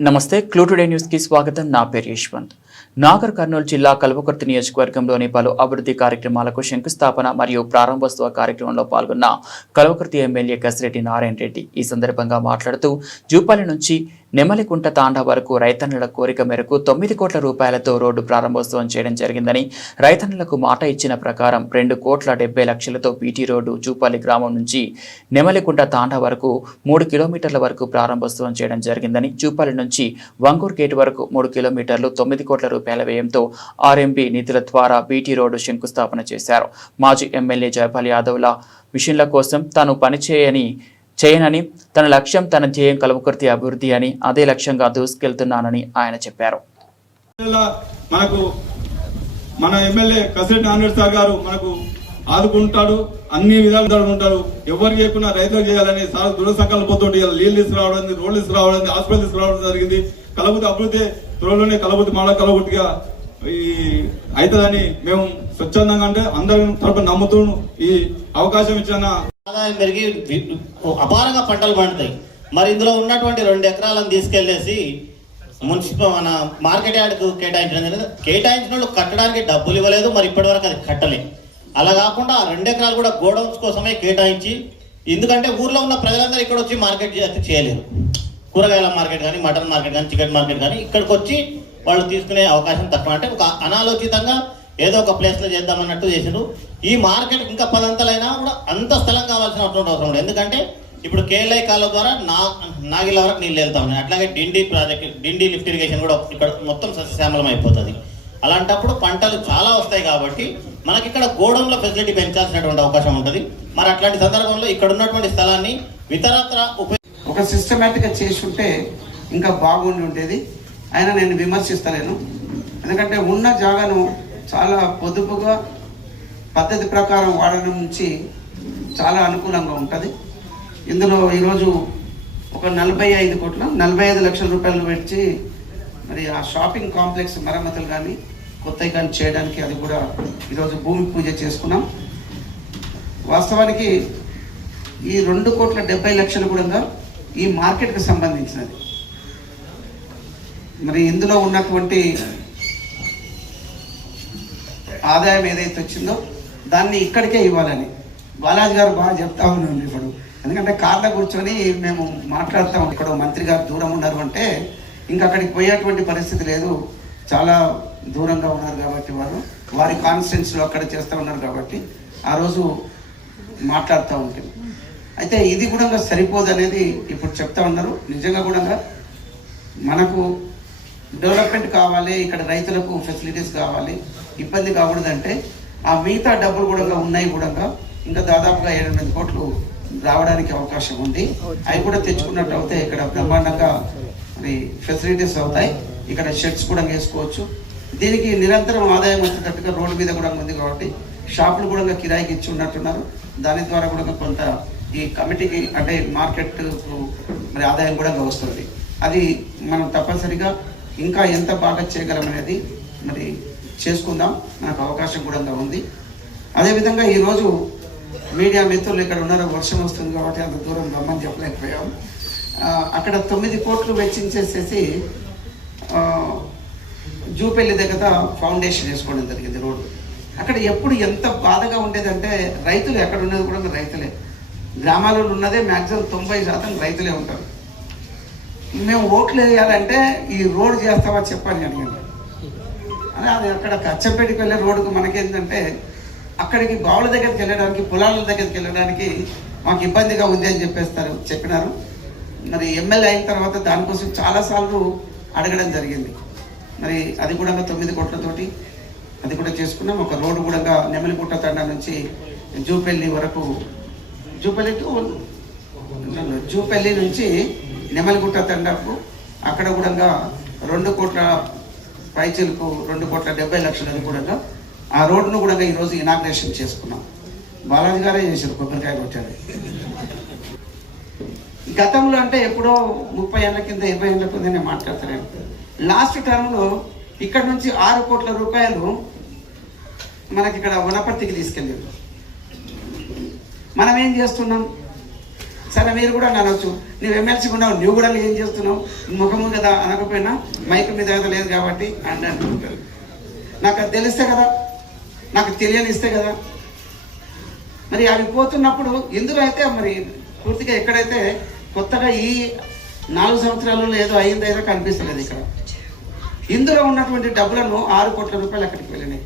నమస్తే క్లూటుడే న్యూస్కి స్వాగతం. నా పేరు యశ్వంత్. నాగర్ కర్నూలు జిల్లా కల్వకుర్తి నియోజకవర్గంలోని పలు అభివృద్ధి కార్యక్రమాలకు శంకుస్థాపన మరియు ప్రారంభోత్సవ కార్యక్రమంలో పాల్గొన్న కల్వకుర్తి ఎమ్మెల్యే కసిరెడ్డి నారాయణ రెడ్డి ఈ సందర్భంగా మాట్లాడుతూ జూపల్లి నుంచి నెమలికుంట తాండా వరకు రైతన్నుల కోరిక మేరకు తొమ్మిది కోట్ల రూపాయలతో రోడ్డు ప్రారంభోత్సవం చేయడం జరిగిందని రైతన్నులకు మాట ఇచ్చిన ప్రకారం రెండు కోట్ల డెబ్బై లక్షలతో బీటీ రోడ్డు జూపల్లి గ్రామం నుంచి నెమలికుంట తాండా వరకు మూడు కిలోమీటర్ల వరకు ప్రారంభోత్సవం చేయడం జరిగిందని జూపల్లి నుంచి వంగూర్ గేట్ వరకు మూడు కిలోమీటర్లు తొమ్మిది కోట్ల రూపాయల వ్యయంతో ఆర్ఎంబి నిధుల ద్వారా బీటీ రోడ్డు శంకుస్థాపన చేశారు. మాజీ ఎమ్మెల్యే జయపాల్ యాదవ్ల మిషన్ల కోసం తాను పనిచేయని చేయనని తన లక్ష్యం తన ధ్యేయం కలవకుర్తి అభివృద్ధి అని అదే లక్ష్యంగా దూసుకెళ్తున్నానని ఆయన చెప్పారు. మనకు మన ఎమ్మెల్యే కసిరెడ్డి ఆంజనేయ సార్ గారు మనకు ఆదుకుంటాడు అన్ని విధాలు ఉంటాడు. ఎవరు చేయకుండా రైతులు చేయాలని సార్ దృఢ సంకల్పంతో నీళ్ళు తీసుకురావడం రోడ్లు తీసుకురావడం హాస్పిటల్ తీసుకురావడం జరిగింది. కలబుతి అభివృద్ధి త్వరలోనే కలబుతి మాడ కలబుతిగా ఈ అవుతుందని మేము స్వచ్ఛందంగా అంటే అందరి తరపు నమ్ముతూ ఈ అవకాశం ఇచ్చిన ఆదాయం పెరిగి అపారంగా పంటలు పండుతాయి. మరి ఇందులో ఉన్నటువంటి రెండు ఎకరాలను తీసుకెళ్ళేసి మున్సిపల్ మన మార్కెట్ యార్డ్కు కేటాయించడం జరిగింది. కేటాయించిన వాళ్ళు కట్టడానికి డబ్బులు ఇవ్వలేదు మరి ఇప్పటి వరకు అది కట్టలే. అలా కాకుండా ఆ రెండు ఎకరాలు కూడా గోడౌన్స్ కోసమే కేటాయించి ఎందుకంటే ఊర్లో ఉన్న ప్రజలందరూ ఇక్కడ వచ్చి మార్కెట్ చేయలేరు. కూరగాయల మార్కెట్ కానీ మటన్ మార్కెట్ కానీ చికెన్ మార్కెట్ కానీ ఇక్కడికి వచ్చి వాళ్ళు తీసుకునే అవకాశం తక్కువ. అంటే ఒక అనాలోచితంగా ఏదో ఒక ప్లేస్లో చేద్దామన్నట్టు చేద్దాం అన్నట్టు ఈ మార్కెట్ ఇంకా పదంతలైనా కూడా అంత స్థలం కావాల్సిన అవసరం ఉండదు ఎందుకంటే ఇప్పుడు కేఎల్ఐ కాలువ ద్వారా నా నాగిల వరకు నీళ్ళు వెళ్తా ఉన్నాయి. అట్లాగే Dindi project Dindi lift irrigation కూడా ఇక్కడ మొత్తం సస్యశ్యామలం అయిపోతుంది. అలాంటప్పుడు పంటలు చాలా వస్తాయి కాబట్టి మనకి ఇక్కడ గోడంలో ఫెసిలిటీ పెంచాల్సినటువంటి అవకాశం ఉంటుంది. మరి అట్లాంటి సందర్భంలో ఇక్కడ ఉన్నటువంటి స్థలాన్ని ఇతరత్ర ఉపయోగ ఒక సిస్టమేటిక్గా చేసి ఉంటే ఇంకా బాగుండి ఉండేది. అయినా నేను విమర్శిస్తలేను. ఎందుకంటే ఉన్న జాగాను చాలా పొదుపుగా పద్ధతి ప్రకారం వాడడం నుంచి చాలా అనుకూలంగా ఉంటుంది. ఇందులో ఈరోజు ఒక నలభై ఐదు కోట్ల నలభై ఐదు లక్షల రూపాయలు పెట్టి మరి ఆ షాపింగ్ కాంప్లెక్స్ మరమ్మతులు కానీ కొత్తవి కానీ చేయడానికి అది కూడా ఈరోజు భూమి పూజ చేసుకున్నాం. వాస్తవానికి ఈ రెండు కోట్ల డెబ్బై లక్షలు కూడా ఈ మార్కెట్కి సంబంధించినది. మరి ఇందులో ఉన్నటువంటి ఆదాయం ఏదైతే వచ్చిందో దాన్ని ఇక్కడికే ఇవ్వాలని. బాలాజీ గారు బాగా చెప్తా ఉన్నాను ఇప్పుడు. ఎందుకంటే కార్లో కూర్చొని మేము మాట్లాడుతూ ఇక్కడ మంత్రి గారు దూరం ఉన్నారు అంటే ఇంకా అక్కడికి పోయేటువంటి పరిస్థితి లేదు. చాలా దూరంగా ఉన్నారు కాబట్టి వారు. వారి కాన్స్టిట్యున్సీలో అక్కడ చేస్తూ ఉన్నారు కాబట్టి ఆ రోజు మాట్లాడుతూ ఉంటుంది అయితే ఇది కూడా సరిపోదు అనేది ఇప్పుడు చెప్తా ఉన్నారు. నిజంగా కూడా మనకు డెవలప్మెంట్ కావాలి ఇక్కడ రైతులకు ఫెసిలిటీస్ కావాలి ఇబ్బంది కాకూడదంటే ఆ మిగతా డబ్బులు కూడా ఉన్నాయి కూడా ఇంకా దాదాపుగా ఏడెనిమిది కోట్లు రావడానికి అవకాశం ఉంది. అవి కూడా తెచ్చుకున్నట్టు అయితే ఇక్కడ బ్రహ్మాండంగా మరి ఫెసిలిటీస్ అవుతాయి. ఇక్కడ షెడ్స్ కూడా వేసుకోవచ్చు. దీనికి నిరంతరం ఆదాయం వచ్చేటట్టుగా రోడ్డు మీద కూడా ఉంది కాబట్టి షాపులు కూడా కిరాయికి ఇచ్చి ఉన్నట్టున్నారు. దాని ద్వారా కూడా కొంత ఈ కమిటీకి అంటే మార్కెట్ మరి ఆదాయం కూడా వస్తుంది. అది మనం తప్పనిసరిగా ఇంకా ఎంత బాగా చేయగలం అనేది మరి చేసుకుందాం. నాకు అవకాశం కూడా ఉంది. అదేవిధంగా ఈరోజు మీడియా మిత్రులు ఇక్కడ ఉన్నారు. వర్షం వస్తుంది కాబట్టి అంత దూరం రమ్మని చెప్పలేకపోయాం. అక్కడ తొమ్మిది కోట్లు వెచ్చించేసేసి ఆ, జూపల్లి దగ్గర ఫౌండేషన్ వేసుకోవడం జరిగింది రోడ్డు. అక్కడ ఎప్పుడు ఎంత బాధగా ఉండేదంటే రైతులు ఎక్కడ ఉన్నది కూడా రైతులే. గ్రామాలలో ఉన్నదే మ్యాక్సిమం తొంభై శాతం రైతులే ఉంటారు. మేము ఓట్లు వేయాలంటే ఈ రోడ్ చేస్తావా చెప్పని అడిగాను. అని అది అక్కడ కచ్చంపేటకి వెళ్ళే రోడ్డుకు మనకేంటంటే అక్కడికి బావుల దగ్గరికి వెళ్ళడానికి పొలాల దగ్గరికి వెళ్ళడానికి మాకు ఇబ్బందిగా ఉంది అని చెప్పేస్తారు చెప్పినారు. మరి ఎమ్మెల్యే అయిన తర్వాత దానికోసం చాలాసార్లు అడగడం జరిగింది. మరి అది కూడా తొమ్మిది కోట్లతోటి అది కూడా చేసుకున్నాం. ఒక రోడ్డు కూడా నెమలిగుట్ట తండ నుంచి జూపెల్లి వరకు జూపల్లి టు జూపల్లి నుంచి నెమలిగుట్ట తండాకు అక్కడ కూడా రెండు కోట్ల పైచీలకు రెండు కోట్ల డెబ్బై లక్షలు కూడా ఆ రోడ్డును కూడా ఈరోజు ఇనాగ్రేషన్ చేసుకున్నాం. బాలాజీ గారే చేశారు కొబ్బరికాయ కొట్టారు. గతంలో అంటే ఎప్పుడో ముప్పై ఏళ్ళ కింద ఇరవై ఏళ్ళ కింద నేను మాట్లాడతాను. లాస్ట్ టర్మ్లో ఇక్కడ నుంచి ఆరు కోట్ల రూపాయలు మనకి ఇక్కడ వనపర్తికి తీసుకెళ్ళారు. మనం ఏం చేస్తున్నాం? సరే మీరు కూడా అనొచ్చు. నువ్వు ఎమ్మెల్సీ ఉన్నావు నువ్వు కూడా ఏం చేస్తున్నావు? ముఖము కదా అనకపోయినా మైక్ మీద కదా లేదు కాబట్టి అని అంటుంటారు నాకు అది తెలిస్తే కదా నాకు తెలియనిస్తే కదా. మరి అవి పోతున్నప్పుడు ఇందులో అయితే మరి పూర్తిగా ఎక్కడైతే కొత్తగా ఈ నాలుగు సంవత్సరాలలో ఏదో అయిందో కనిపిస్తలేదు ఇక్కడ. ఇందులో ఉన్నటువంటి డబ్బులను ఆరు కోట్ల రూపాయలు అక్కడికి వెళ్ళినాయి.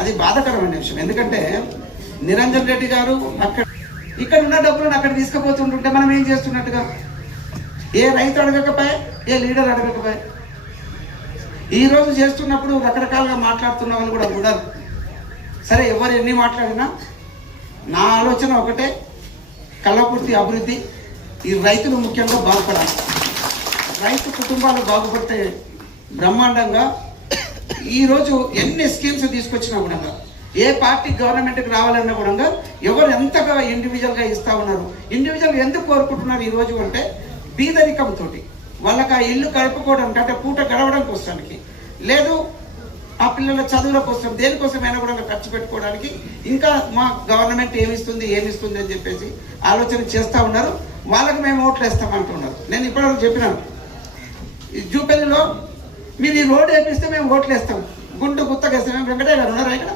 అది బాధాకరమైన విషయం. ఎందుకంటే నిరంజన్ రెడ్డి గారు అక్కడ ఇక్కడ ఉన్న డబ్బులను అక్కడ తీసుకుపోతుంటుంటే మనం ఏం చేస్తున్నట్టుగా? ఏ రైతు అడగకపోయా ఏ లీడర్ అడగకపోయా? ఈ రోజు చేస్తున్నప్పుడు రకరకాలుగా మాట్లాడుతున్న కూడా చూడాలి సరే ఎవరు ఎన్ని మాట్లాడినా నా ఆలోచన ఒకటే కళ్ళపూర్తి అభివృద్ధి ఈ రైతులు ముఖ్యంగా బాగుపడాలి. రైతు కుటుంబాలు బాగుపడితే బ్రహ్మాండంగా. ఈరోజు ఎన్ని స్కీమ్స్ తీసుకొచ్చినా కూడా ఏ పార్టీ గవర్నమెంట్కి రావాలన్నా కూడా ఎవరు ఎంతగా ఇండివిజువల్గా ఇస్తా ఉన్నారు? ఇండివిజువల్ ఎందుకు కోరుకుంటున్నారు ఈరోజు అంటే బీదరికంతో వాళ్ళకి ఆ ఇల్లు గడుపుకోవడానికి అంటే పూట గడవడం కోసానికి. లేదు ఆ పిల్లల చదువుల కోసం దేనికోసమైనా కూడా ఖర్చు పెట్టుకోవడానికి ఇంకా మా గవర్నమెంట్ ఏమిస్తుంది ఏమిస్తుంది అని చెప్పేసి ఆలోచన చేస్తూ ఉన్నారు. వాళ్ళకి మేము ఓట్లు వేస్తామంటున్నారు నేను ఇప్పటివరకు చెప్పినాను. జూపల్లిలో మీరు ఈ రోడ్డు వేపిస్తే మేము ఓట్లు వేస్తాం. గుండు గుత్తగా మేము వెంకటయ్య గారు ఉన్నారా ఇక్కడ?